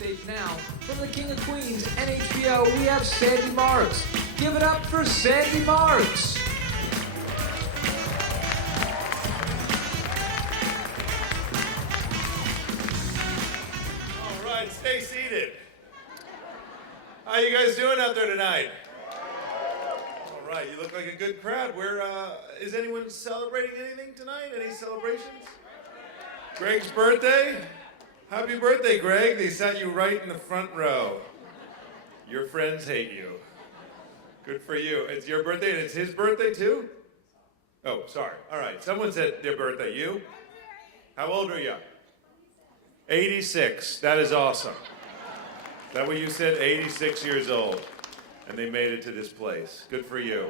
stage now. From the King of Queens and HBO, we have Sandy Marks. Give it up for Sandy Marks. All right, stay seated. How you guys doing out there tonight? All right, you look like a good crowd. Is anyone celebrating anything tonight? Any celebrations? Greg's birthday? Happy birthday, Greg. They sat you right in the front row. Your friends hate you. Good for you. It's your birthday and it's his birthday too? Oh, sorry. All right, someone said their birthday. You? How old are you? 86. That is awesome. Is that what you said? 86 years old. And they made it to this place. Good for you.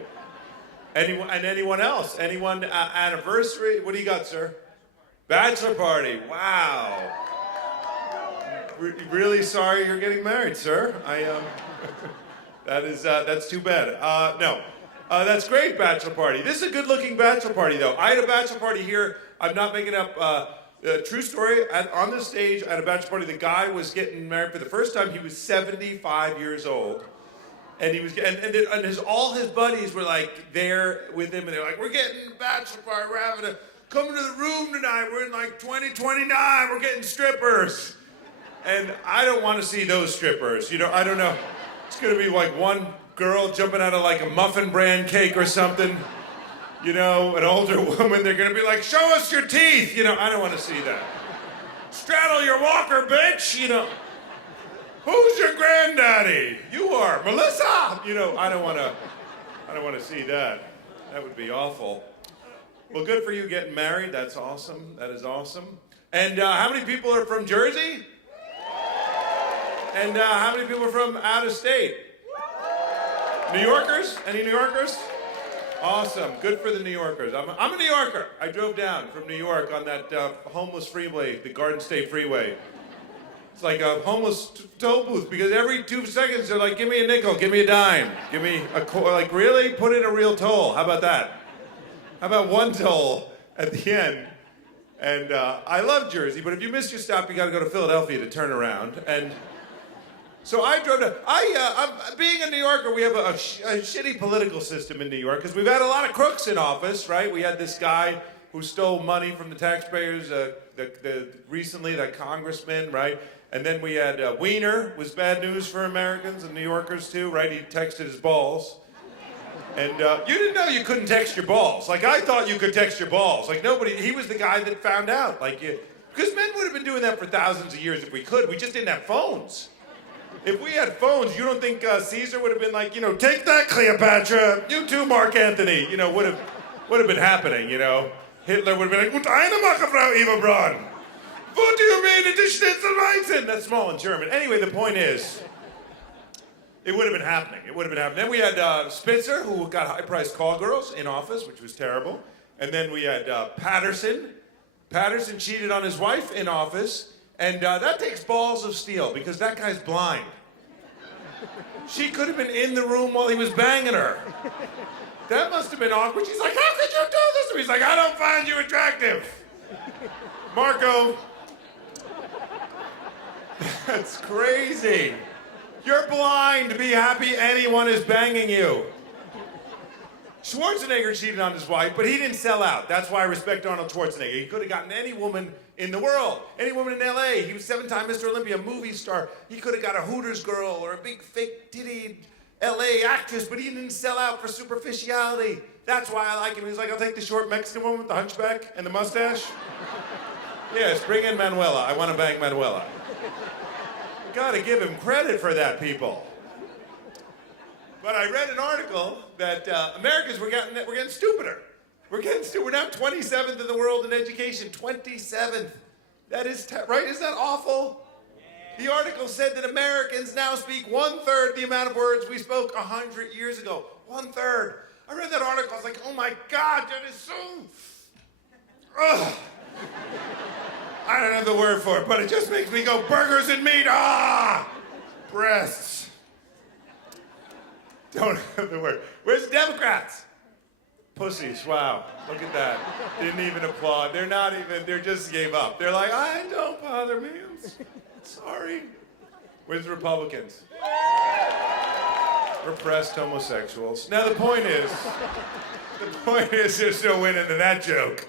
Anyone else? Anyone anniversary? What do you got, sir? Bachelor party. Wow. Really sorry you're getting married, sir. That's too bad. No. That's great, bachelor party. This is a good-looking bachelor party, though. I had a bachelor party here. I'm not making up. True story. On the stage at a bachelor party, the guy was getting married for the first time. He was 75 years old, and he was all his buddies were like there with him, and they're like, "We're getting a bachelor party. We're having a come to the room tonight. We're in like 2029. We're getting strippers." And I don't want to see those strippers. I don't know. It's gonna be like one girl jumping out of like a muffin brand cake or something. An older woman, they're gonna be like, "Show us your teeth." I don't want to see that. "Straddle your walker, bitch." "Who's your granddaddy?" "You are, Melissa." I don't want to see that. That would be awful. Well, good for you getting married. That's awesome. That is awesome. And how many people are from Jersey? And how many people are from out of state? New Yorkers? Any New Yorkers? Awesome. Good for the New Yorkers. I'm a New Yorker. I drove down from New York on that homeless freeway, the Garden State Freeway. It's like a homeless toll booth because every 2 seconds they're like, "Give me a nickel, give me a dime, give me a like really put in a real toll. How about that? How about one toll at the end?" And I love Jersey, but if you miss your stop, you got to go to Philadelphia to turn around. And so I drove to. Being a New Yorker, we have a shitty political system in New York because we've had a lot of crooks in office, right? We had this guy who stole money from the taxpayers. Recently, that congressman, right? And then we had Wiener was bad news for Americans and New Yorkers too, right? He texted his balls. And you didn't know you couldn't text your balls. Like, I thought you could text your balls. Like, he was the guy that found out. Because men would have been doing that for thousands of years if we could. We just didn't have phones. If we had phones, you don't think Caesar would have been like, "Take that, Cleopatra. You too, Mark Antony." Would have been happening, Hitler would have been like, "Und eine Mache, Frau Eberbraun. What do you mean, it is Schnitzelweizen?" That's small in German. Anyway, the point is, it would have been happening. It would have been happening. Then we had Spitzer, who got high-priced call girls in office, which was terrible. And then we had Patterson. Patterson cheated on his wife in office. And that takes balls of steel because that guy's blind. She could have been in the room while he was banging her. That must have been awkward. She's like, "How could you do this to me?" He's like, "I don't find you attractive." Marco. That's crazy. You're blind. Be happy anyone is banging you. Schwarzenegger cheated on his wife, but he didn't sell out. That's why I respect Arnold Schwarzenegger. He could have gotten any woman in the world, any woman in LA. He was 7-time Mr. Olympia, movie star. He could have got a Hooters girl or a big fake titty LA actress, but he didn't sell out for superficiality. That's why I like him. He's like, "I'll take the short Mexican woman with the hunchback and the mustache." Yes, bring in Manuela. I want to bang Manuela. You gotta give him credit for that, people. But I read an article that Americans we're getting stupider. We're now 27th in the world in education. 27th. That is right. Isn't that awful? Yeah. The article said that Americans now speak 1/3 the amount of words we spoke 100 years ago. 1/3. I read that article. I was like, "Oh my God, that is so." Ugh. I don't have the word for it, but it just makes me go, "Burgers and meat, breasts." Don't have the word. Where's the Democrats? Pussies, wow, look at that. Didn't even applaud. They just gave up. They're like, "I don't bother me, I'm sorry." Where's the Republicans? Repressed homosexuals. Now the point is there's no winning to that joke.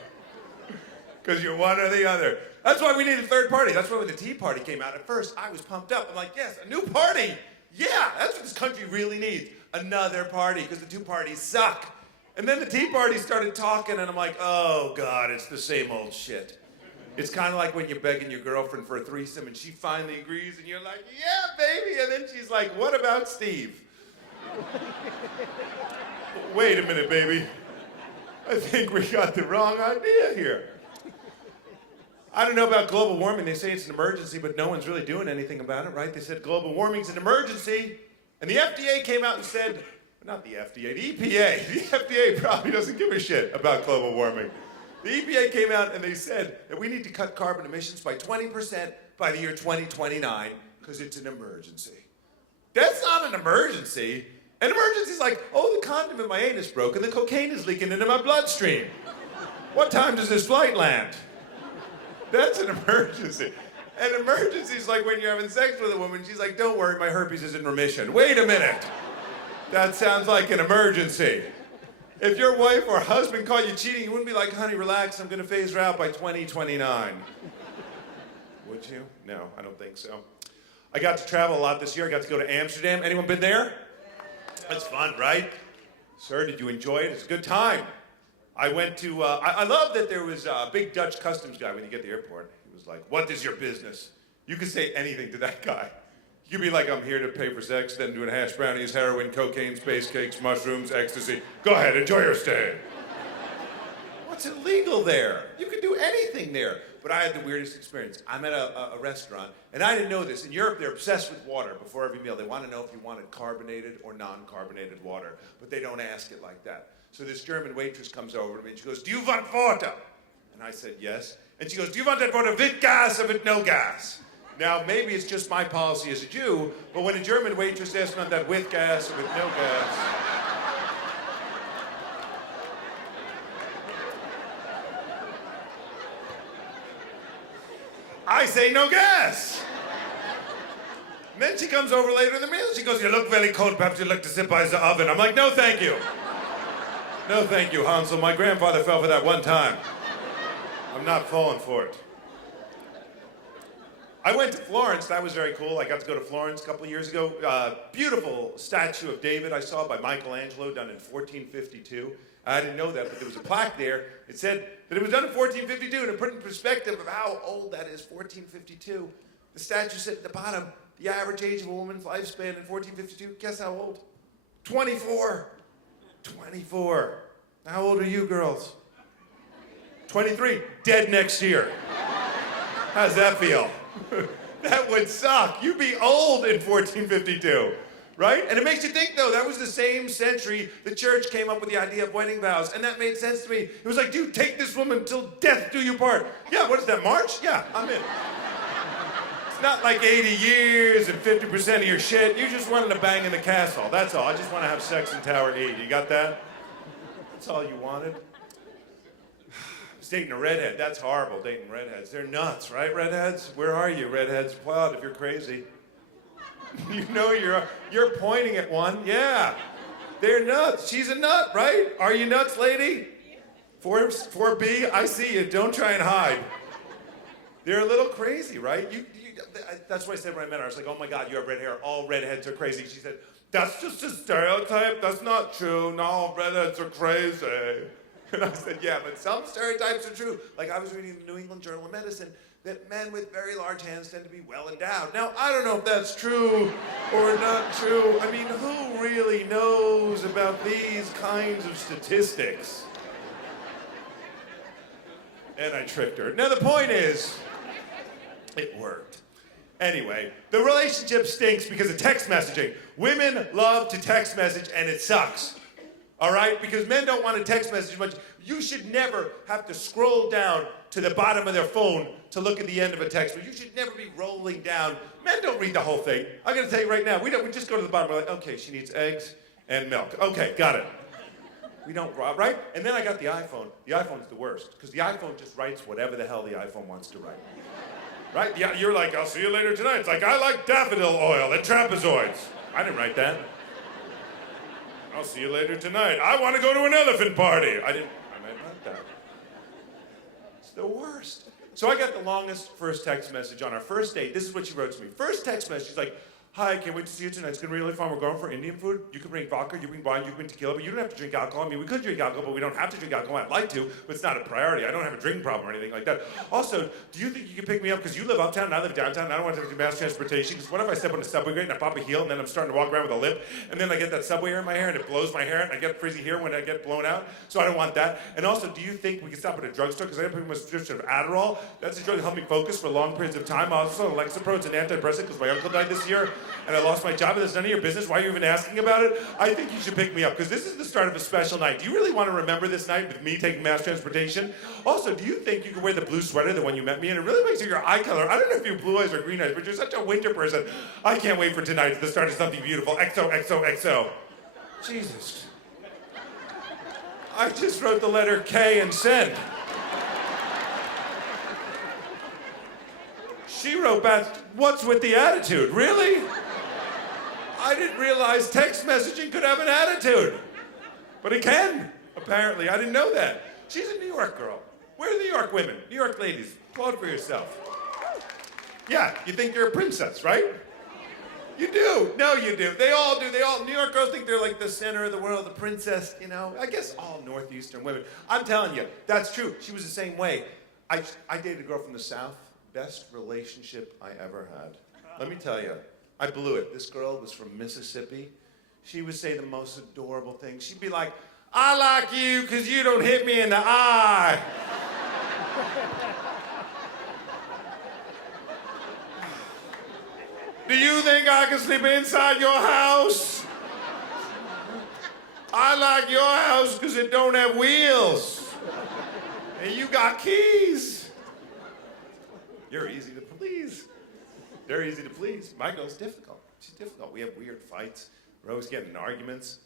Because you're one or the other. That's why we need a third party. That's why when the Tea Party came out, at first I was pumped up. I'm like, yes, a new party. Yeah, that's what this country really needs. Another party, because the two parties suck. And then the Tea Party started talking, and I'm like, oh God, it's the same old shit. It's kind of like when you're begging your girlfriend for a threesome, and she finally agrees, and you're like, yeah, baby. And then she's like, what about Steve? Wait a minute, baby. I think we got the wrong idea here. I don't know about global warming. They say it's an emergency, but no one's really doing anything about it, right? They said global warming's an emergency, and the FDA came out and said, not the FDA, the EPA. The FDA probably doesn't give a shit about global warming. The EPA came out and they said that we need to cut carbon emissions by 20% by the year 2029 because it's an emergency. That's not an emergency. An emergency is like, oh, the condom in my anus broke and the cocaine is leaking into my bloodstream. What time does this flight land? That's an emergency. An emergency is like when you're having sex with a woman, she's like, don't worry, my herpes is in remission. Wait a minute. That sounds like an emergency. If your wife or husband caught you cheating, you wouldn't be like, honey, relax, I'm gonna phase her out by 2029. Would you? No, I don't think so. I got to travel a lot this year. I got to go to Amsterdam. Anyone been there? That's fun, right? Sir, did you enjoy it? It's a good time. I went to, I love that there was a big Dutch customs guy when you get to the airport. He was like, what is your business? You could say anything to that guy. You could be like, I'm here to pay for sex, then doing hash brownies, heroin, cocaine, space cakes, mushrooms, ecstasy. Go ahead, enjoy your stay. What's illegal there? You could do anything there. But I had the weirdest experience. I'm at a restaurant, and I didn't know this. In Europe, they're obsessed with water before every meal. They want to know if you wanted carbonated or non-carbonated water, but they don't ask it like that. So this German waitress comes over to me, and she goes, do you want water? And I said, yes. And she goes, do you want that water with gas or with no gas? Now, maybe it's just my policy as a Jew, but when a German waitress asks me that with gas or with no gas, I say no gas. And then she comes over later in the meal. She goes, you look very cold. Perhaps you'd like to sit by the oven. I'm like, no, thank you. No, thank you, Hansel. My grandfather fell for that one time. I'm not falling for it. I went to Florence. That was very cool. I got to go to Florence a couple of years ago. Beautiful statue of David I saw by Michelangelo done in 1452. I didn't know that, but there was a plaque there. It said that it was done in 1452, and it put in perspective of how old that is, 1452. The statue said at the bottom, the average age of a woman's lifespan in 1452, guess how old? 24. 24. How old are you girls? 23. Dead next year. How's that feel? That would suck. You'd be old in 1452. Right? And it makes you think, though, that was the same century the church came up with the idea of wedding vows, and that made sense to me. It was like, dude, take this woman till death do you part. Yeah, what is that, March? Yeah, I'm in. It's not like 80 years and 50% of your shit. You just wanted to bang in the castle. That's all. I just want to have sex in Tower 8. You got that? That's all you wanted? I was dating a redhead. That's horrible, dating redheads. They're nuts, right, redheads? Where are you, redheads? Pull out if you're crazy. You know you're pointing at one. Yeah. They're nuts. She's a nut, right? Are you nuts, lady? 4B, I see you. Don't try and hide. They're a little crazy, right? That's what I said when I met her. I was like, oh my God, you have red hair. All redheads are crazy. She said, that's just a stereotype. That's not true. No, redheads are crazy. And I said, yeah, but some stereotypes are true. Like I was reading the New England Journal of Medicine that men with very large hands tend to be well endowed. Now, I don't know if that's true or not true. I mean, who really knows about these kinds of statistics? And I tricked her. Now, the point is, it worked. Anyway, the relationship stinks because of text messaging. Women love to text message, and it sucks. All right? Because men don't want to text message much. You should never have to scroll down to the bottom of their phone to look at the end of a text. But you should never be rolling down. Men don't read the whole thing. I'm going to tell you right now, we just go to the bottom. We're like, okay, she needs eggs and milk. Okay, got it. We don't, right? And then I got the iPhone. The iPhone's the worst, because the iPhone just writes whatever the hell the iPhone wants to write. Right? Yeah, you're like, I'll see you later tonight. It's like, I like daffodil oil and trapezoids. I didn't write that. I'll see you later tonight. I want to go to an elephant party. I didn't write that. It's the worst. So I got the longest first text message on our first date. This is what she wrote to me. First text message, she's like, hi, can't wait to see you tonight. It's going to be really fun. We're going for Indian food. You can bring vodka, you bring wine, you can bring tequila, but you don't have to drink alcohol. I mean, we could drink alcohol, but we don't have to drink alcohol. I'd like to, but it's not a priority. I don't have a drinking problem or anything like that. Also, do you think you can pick me up? Because you live uptown and I live downtown, and I don't want to do mass transportation. Because what if I step on the subway grate and I pop a heel, and then I'm starting to walk around with a lip, and then I get that subway air in my hair, and it blows my hair, and I get frizzy hair when I get blown out? So I don't want that. And also, do you think we can stop at a drugstore? Because I have pretty much a prescription of Adderall. That's a drug that helped me focus for long periods of time. Also, Lexapro, it's an antidepressant because my uncle died this year, and I lost my job, and it's none of your business. Why are you even asking about it? I think you should pick me up, because this is the start of a special night. Do you really want to remember this night with me taking mass transportation? Also, do you think you can wear the blue sweater, the one you met me in? It really makes your eye color. I don't know if you have blue eyes or green eyes, but you're such a winter person. I can't wait for tonight. It's the start of something beautiful. XOXOXO. Jesus. I just wrote the letter K and send. She wrote back, what's with the attitude? Really? I didn't realize text messaging could have an attitude. But it can, apparently. I didn't know that. She's a New York girl. Where are the New York women? New York ladies. Applaud for yourself. Yeah, you think you're a princess, right? You do. No, you do. They all do. New York girls think they're like the center of the world, the princess, you know. I guess all Northeastern women. I'm telling you, that's true. She was the same way. I dated a girl from the South. Best relationship I ever had. Let me tell you, I blew it. This girl was from Mississippi. She would say the most adorable things. She'd be like, I like you because you don't hit me in the eye. Do you think I can sleep inside your house? I like your house because it don't have wheels. And you got keys. You're easy to please. They're easy to please. My girl's difficult. She's difficult. We have weird fights. We're always getting in arguments.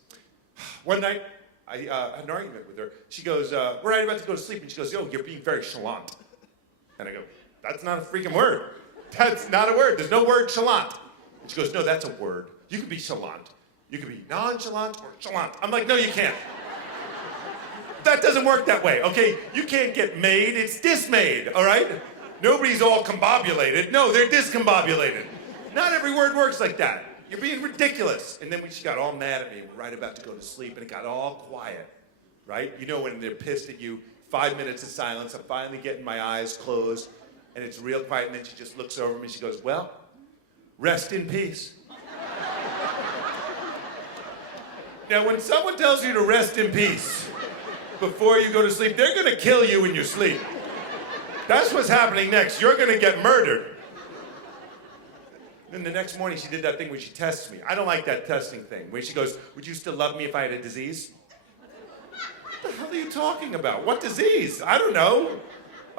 One night, I had an argument with her. She goes, we're right about to go to sleep, and she goes, yo, you're being very chalant. And I go, that's not a freaking word. That's not a word. There's no word chalant. And she goes, no, that's a word. You can be chalant. You can be nonchalant or chalant. I'm like, no, you can't. That doesn't work that way, okay? You can't get made, it's dismayed, all right? Nobody's all combobulated. No, they're discombobulated. Not every word works like that. You're being ridiculous. And then she got all mad at me. We're right about to go to sleep, and it got all quiet, right? You know when they're pissed at you, 5 minutes of silence. I'm finally getting my eyes closed, and it's real quiet, and then she just looks over me, and she goes, well, rest in peace. Now, when someone tells you to rest in peace before you go to sleep, they're going to kill you in your sleep. That's what's happening next. You're going to get murdered. Then the next morning, she did that thing where she tests me. I don't like that testing thing, where she goes, would you still love me if I had a disease? What the hell are you talking about? What disease? I don't know.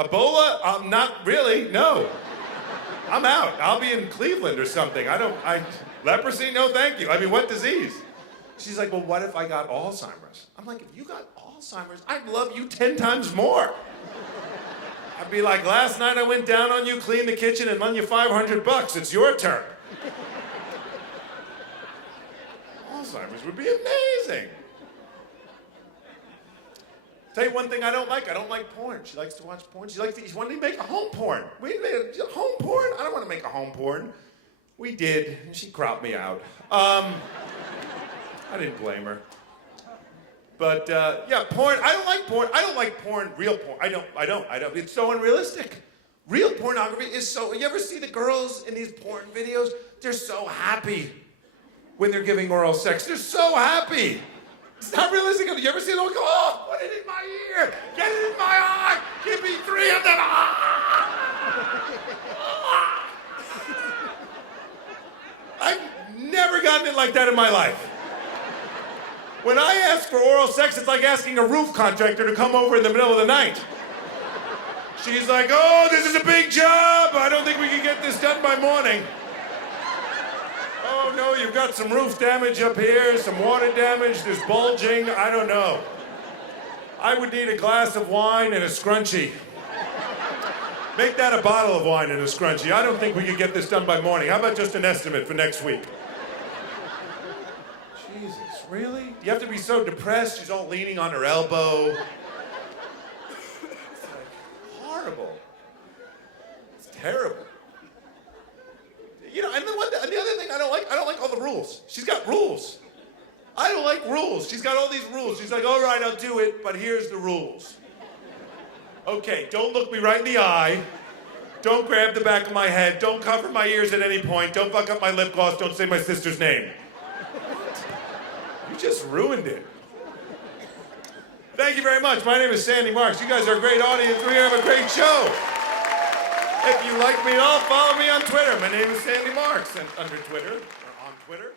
Ebola? Not really, no. I'm out. I'll be in Cleveland or something. Leprosy? No, thank you. I mean, what disease? She's like, well, what if I got Alzheimer's? I'm like, if you got Alzheimer's, I'd love you 10 times more. I'd be like, last night I went down on you, cleaned the kitchen, and lent you $500. It's your turn. Alzheimer's would be amazing. Tell you one thing I don't like porn. She likes to watch porn. She wanted to make a home porn. We made a home porn? I don't want to make a home porn. We did, and she cropped me out. I didn't blame her. But, yeah, porn, I don't like porn. I don't like porn, real porn. I don't. It's so unrealistic. Real pornography is so, you ever see the girls in these porn videos? They're so happy when they're giving oral sex. They're so happy. It's not realistic. You ever see them go, oh, put it in my ear, get it in my eye, give me 3 of them. I've never gotten it like that in my life. When I ask for oral sex, it's like asking a roof contractor to come over in the middle of the night. She's like, oh, this is a big job. I don't think we can get this done by morning. Oh, no, you've got some roof damage up here, some water damage, there's bulging, I don't know. I would need a glass of wine and a scrunchie. Make that a bottle of wine and a scrunchie. I don't think we could get this done by morning. How about just an estimate for next week? Jesus, really? You have to be so depressed. She's all leaning on her elbow. It's like horrible. It's terrible. You know, and the other thing I don't like all the rules. She's got rules. I don't like rules. She's got all these rules. She's like, all right, I'll do it, but here's the rules. Okay, don't look me right in the eye. Don't grab the back of my head. Don't cover my ears at any point. Don't fuck up my lip gloss. Don't say my sister's name. You just ruined it. Thank you very much. My name is Sandy Marks. You guys are a great audience. We have a great show. If you like me at all, follow me on Twitter. My name is Sandy Marks. And under Twitter, or on Twitter.